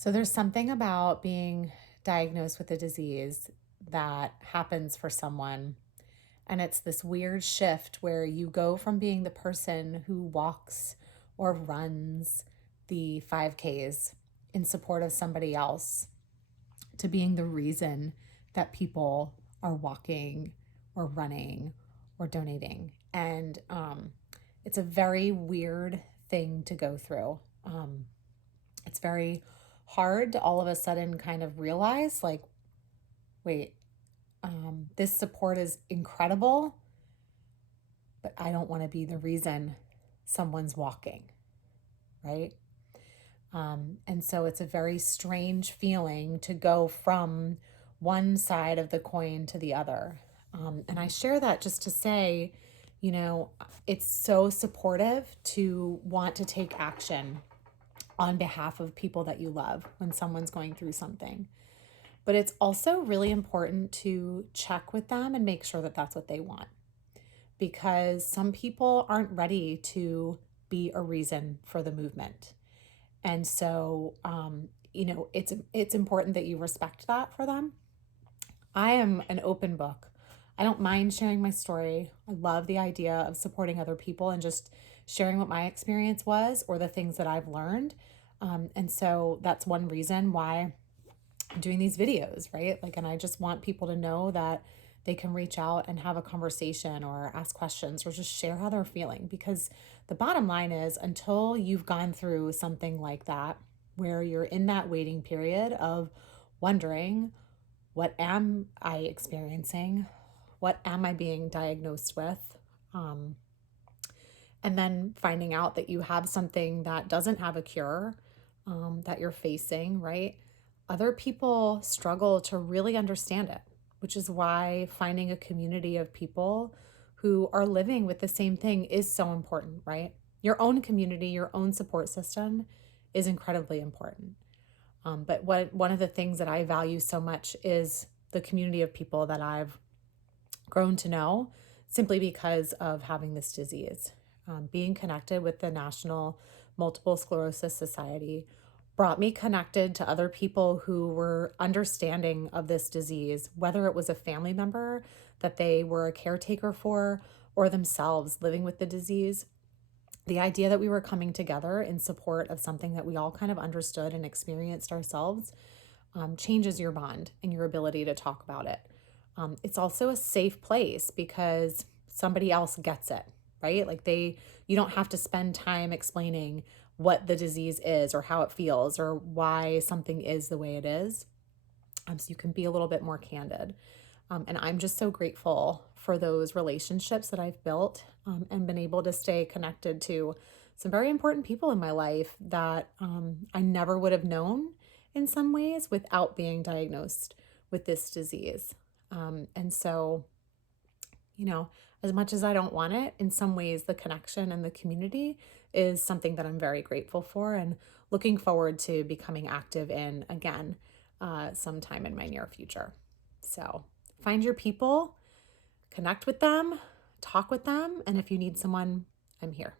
So there's something about being diagnosed with a disease that happens for someone. And it's this weird shift where you go from being the person who walks or runs the 5Ks in support of somebody else to being the reason that people are walking or running or donating. And it's a very weird thing to go through. It's very hard to all of a sudden kind of realize, like, wait, this support is incredible, but I don't want to be the reason someone's walking, right? And so it's a very strange feeling to go from one side of the coin to the other. And I share that just to say, it's so supportive to want to take action on behalf of people that you love when someone's going through something. But it's also really important to check with them and make sure that that's what they want, because some people aren't ready to be a reason for the movement. And so, it's important that you respect that for them. I am an open book. I don't mind sharing my story. I love the idea of supporting other people and just sharing what my experience was or the things that I've learned. And so that's one reason why I'm doing these videos, right? Like, and I just want people to know that they can reach out and have a conversation or ask questions or just share how they're feeling. Because the bottom line is, until you've gone through something like that, where you're in that waiting period of wondering, what am I experiencing? What am I being diagnosed with? Um, and then finding out that you have something that doesn't have a cure, that you're facing, right? Other people struggle to really understand it, which is why finding a community of people who are living with the same thing is so important, right? Your own community, your own support system is incredibly important. But one of the things that I value so much is the community of people that I've grown to know simply because of having this disease. Being connected with the National Multiple Sclerosis Society brought me connected to other people who were understanding of this disease, whether it was a family member that they were a caretaker for or themselves living with the disease. The idea that we were coming together in support of something that we all kind of understood and experienced ourselves changes your bond and your ability to talk about it. It's also a safe place because somebody else gets it, right? Like you don't have to spend time explaining what the disease is or how it feels or why something is the way it is. So you can be a little bit more candid. And I'm just so grateful for those relationships that I've built, and been able to stay connected to some very important people in my life that I never would have known in some ways without being diagnosed with this disease. And so, as much as I don't want it, in some ways, the connection and the community is something that I'm very grateful for and looking forward to becoming active in again sometime in my near future. So find your people, connect with them, talk with them, and if you need someone, I'm here.